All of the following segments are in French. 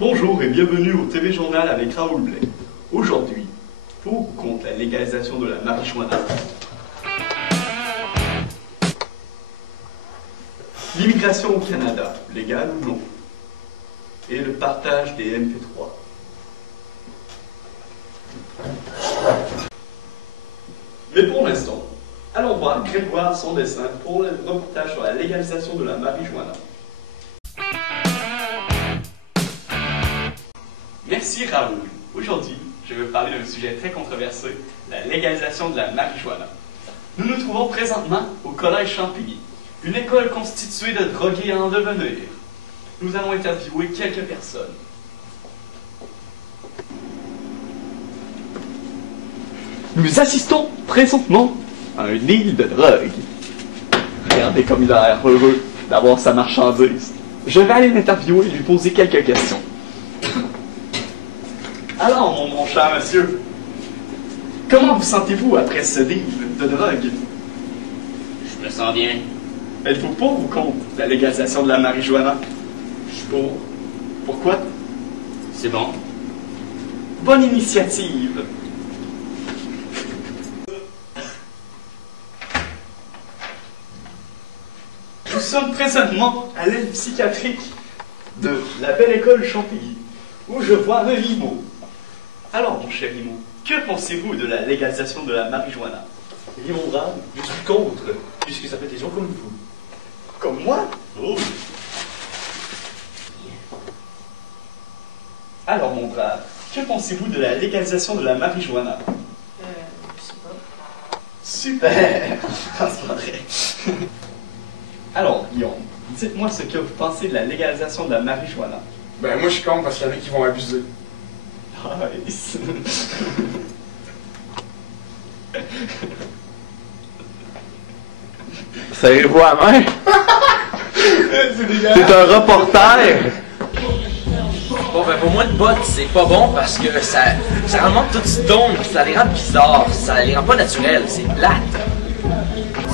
Bonjour et bienvenue au TV Journal avec Raoul Blais. Aujourd'hui, pour ou contre la légalisation de la marijuana? L'immigration au Canada, légale ou non? Et le partage des MP3. Mais pour l'instant, allons voir Grégoire son dessin pour le reportage sur la légalisation de la marijuana. Merci Raoul. Aujourd'hui, je vais vous parler d'un sujet très controversé, la légalisation de la marijuana. Nous nous trouvons présentement au Collège Champigny, une école constituée de drogués en devenir. Nous allons interviewer quelques personnes. Nous assistons présentement à un île de drogue. Regardez comme il a l'air heureux d'avoir sa marchandise. Je vais aller l'interviewer et lui poser quelques questions. Alors, mon cher monsieur, comment vous sentez-vous après ce livre de drogue? Je me sens bien. Êtes-vous pour ou contre la légalisation de la marijuana? Je suis pour. Pourquoi? C'est bon. Bonne initiative! Nous sommes présentement à l'aile psychiatrique de la belle école Champigny, où je vois un Rimo. Alors, mon cher Rimo, que pensez-vous de la légalisation de la marijuana? Eh mon brave, je suis contre, puisque ça fait des gens comme vous. Comme moi? Oh. Alors, mon brave, que pensez-vous de la légalisation de la marijuana? Je sais pas. Super! Ah, c'est pas vrai. Alors, Guillaume, dites-moi ce que vous pensez de la légalisation de la marijuana. Ben moi je suis contre parce qu'il y en a qui vont abuser. Nice. Serrez-vous la main. C'est un reporter. Bon, ben pour moi, le pot, c'est pas bon parce que ça remonte tout ce ton, ça les rend bizarres, ça les rend pas naturels, c'est plate.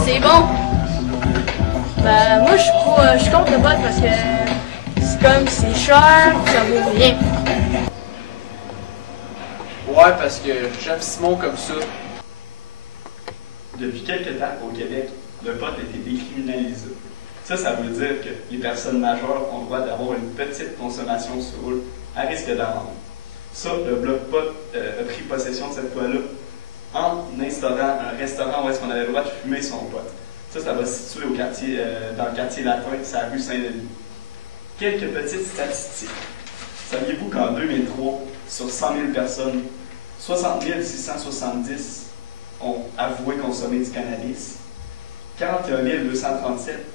C'est bon. Ben, moi, je suis contre le vote parce que c'est comme, c'est cher, ça vaut rien. Ouais, parce que j'aime Simon comme ça. Depuis quelques temps, au Québec, le pot a été décriminalisé. Ça veut dire que les personnes majeures ont le droit d'avoir une petite consommation sur eux à risque d'amende. Ça, le Bloc Pot a pris possession de cette loi-là en instaurant un restaurant où est-ce qu'on avait le droit de fumer son pot. Ça va se situer au quartier, dans le quartier latin, c'est la rue Saint-Denis. Quelques petites statistiques. Saviez-vous qu'en 2003, sur 100 000 personnes, 60 670 ont avoué consommer du cannabis, 41 237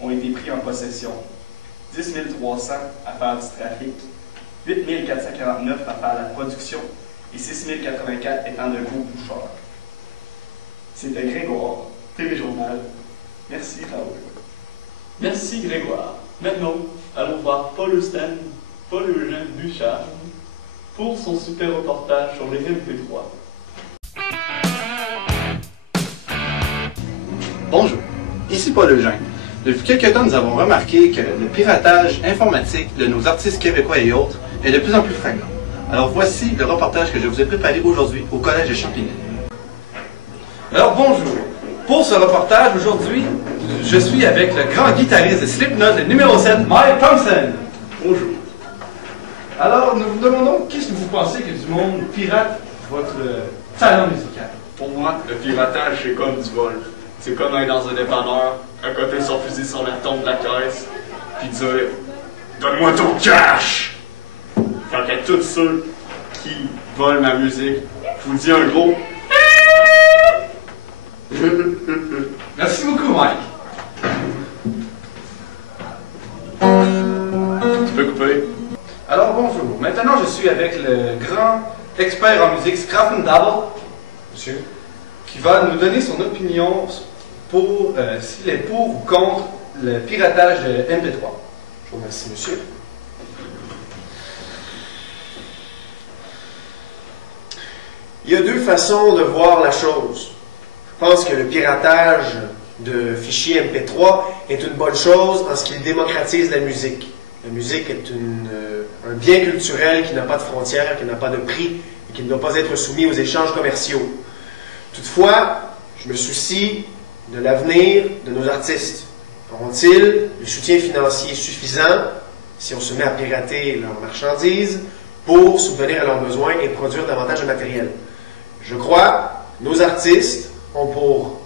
ont été pris en possession, 10 300 à faire du trafic, 8 449 à faire la production et 6 084 étant de gros boucheurs. C'était Grégoire, TV Journal. Merci Raoul. Merci Grégoire. Maintenant, allons voir Paul-Eugène Ducharme pour son super reportage sur les MP3. Bonjour, ici Paul-Eugène. Depuis quelques temps, nous avons remarqué que le piratage informatique de nos artistes québécois et autres est de plus en plus flagrant. Alors voici le reportage que je vous ai préparé aujourd'hui au Collège de Champigny. Alors bonjour. Pour ce reportage, aujourd'hui, je suis avec le grand guitariste de Slipknot, le numéro 7, Mike Thompson. Bonjour. Alors, nous vous demandons, qu'est-ce que vous pensez que du monde pirate votre talent musical? Pour moi, le piratage, c'est comme du vol. C'est comme aller dans un dépanneur, à côté son fusil sur la tombe de la caisse, puis dire « Donne-moi ton cash! » Fait qu'à tous ceux qui volent ma musique, je vous dis un gros Merci beaucoup, Mike. Tu peux couper. Alors bonjour. Maintenant, je suis avec le grand expert en musique Scrap Double, monsieur, qui va nous donner son opinion pour s'il est pour ou contre le piratage de MP3. Je vous remercie, monsieur. Il y a deux façons de voir la chose. Je pense que le piratage de fichiers MP3 est une bonne chose en ce qu'il démocratise la musique. La musique est un bien culturel qui n'a pas de frontières, qui n'a pas de prix et qui ne doit pas être soumis aux échanges commerciaux. Toutefois, je me soucie de l'avenir de nos artistes. Auront-ils le soutien financier suffisant, si on se met à pirater leurs marchandises, pour subvenir à leurs besoins et produire davantage de matériel? Je crois que nos artistes ont pour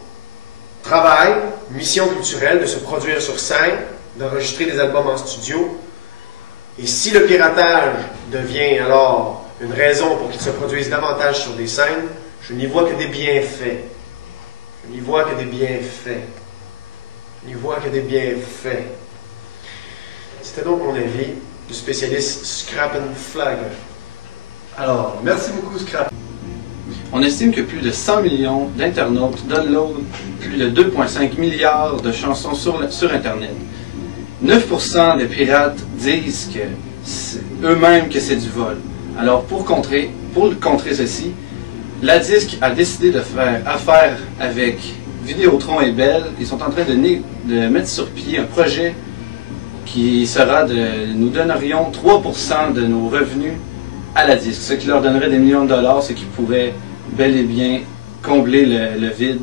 travail, mission culturelle, de se produire sur scène, d'enregistrer des albums en studio. Et si le piratage devient alors une raison pour qu'ils se produisent davantage sur des scènes, je n'y vois que des bienfaits. Je n'y vois que des bienfaits. Je n'y vois que des bienfaits. C'était donc mon avis du spécialiste Scrappenflagger. Alors, merci beaucoup, Scrap. On estime que plus de 100 millions d'internautes downloadent plus de 2,5 milliards de chansons sur Internet. 9% des pirates disent eux-mêmes que c'est du vol. Alors, pour contrer ceci, la Disque a décidé de faire affaire avec Vidéotron et Bell. Ils sont en train de mettre sur pied un projet qui sera nous donnerions 3% de nos revenus à la Disque, ce qui leur donnerait des millions de dollars, ce qui pourrait bel et bien combler le vide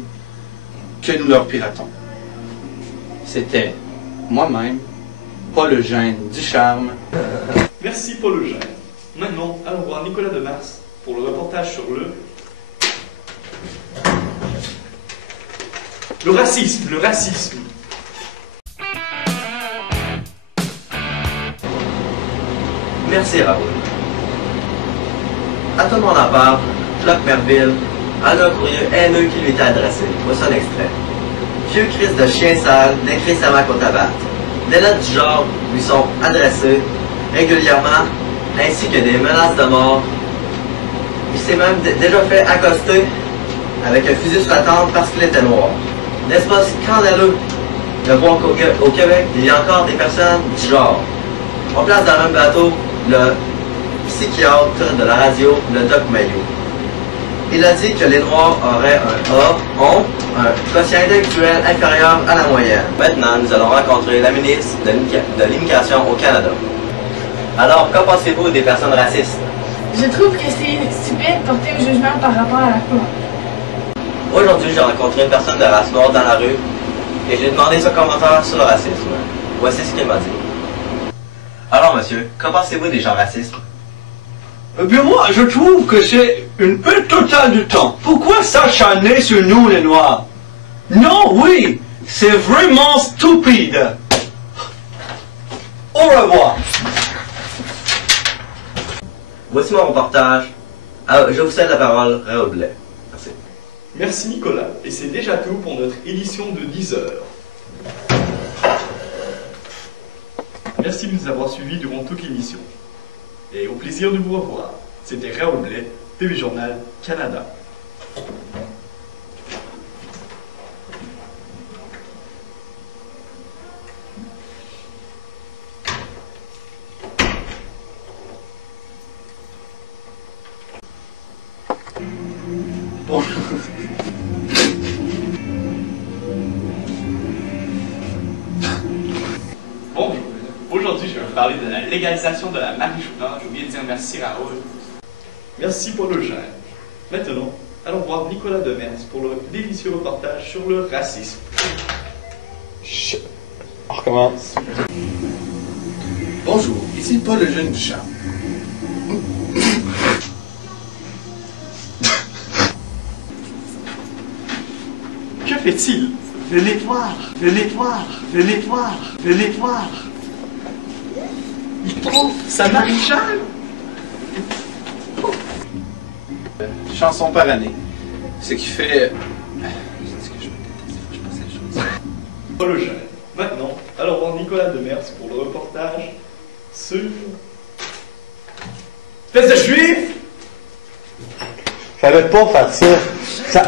que nous leur piratons. C'était moi-même, Paul Eugène Ducharme. Merci Paul Eugène. Maintenant, allons voir Nicolas Demers pour le reportage sur le racisme, le racisme. Merci Raoul. À tout le monde en part, Flock Merville a un courrier haineux qui lui était adressé. Voici un extrait. Vieux Christ de chien sale, décrit sa main au tabac. Des lettres du genre lui sont adressées régulièrement, ainsi que des menaces de mort. Il s'est même déjà fait accoster avec un fusil sur la tempe parce qu'il était noir. N'est-ce pas scandaleux de voir qu'au Québec, il y a encore des personnes du genre? On place dans le même bateau le psychiatre de la radio, le Doc Mayou. Il a dit que les Noirs ont un quotient intellectuel inférieur à la moyenne. Maintenant, nous allons rencontrer la ministre de l'Immigration au Canada. Alors, qu'en pensez-vous des personnes racistes? Je trouve que c'est stupide de porter au jugement par rapport à la couleur. Aujourd'hui, j'ai rencontré une personne de race noire dans la rue et j'ai demandé son commentaire sur le racisme. Voici ce qu'il m'a dit. Alors, monsieur, qu'en pensez-vous des gens racistes? Eh bien, moi, je trouve que c'est une perte totale du temps. Pourquoi s'acharner sur nous, les Noirs? Non, oui, c'est vraiment stupide. Au revoir. Voici mon reportage. Je vous cède la parole, Raoul Blais. Merci. Merci Nicolas, et c'est déjà tout pour notre édition de 10 heures. Merci de nous avoir suivis durant toute l'émission. Et au plaisir de vous revoir. C'était Raoul Blais, TV Journal Canada. Bonjour. Aujourd'hui, je vais vous parler de la légalisation de la marijuana. J'ai oublié de dire merci Raoul. Merci Paul Eugène. Maintenant, allons voir Nicolas Demers pour le délicieux reportage sur le racisme. On recommence. Bonjour, ici Paul Eugène Duchamp. Que fait-il? Venez voir, venez voir, venez voir, venez voir. Il trouve sa Marie-Jeanne. Chanson par année. Ce qui fait... Paul Eugène. Maintenant, allons voir Nicolas Demers pour le reportage sur... Fais de juif! Fallait pas faire ça. Ça...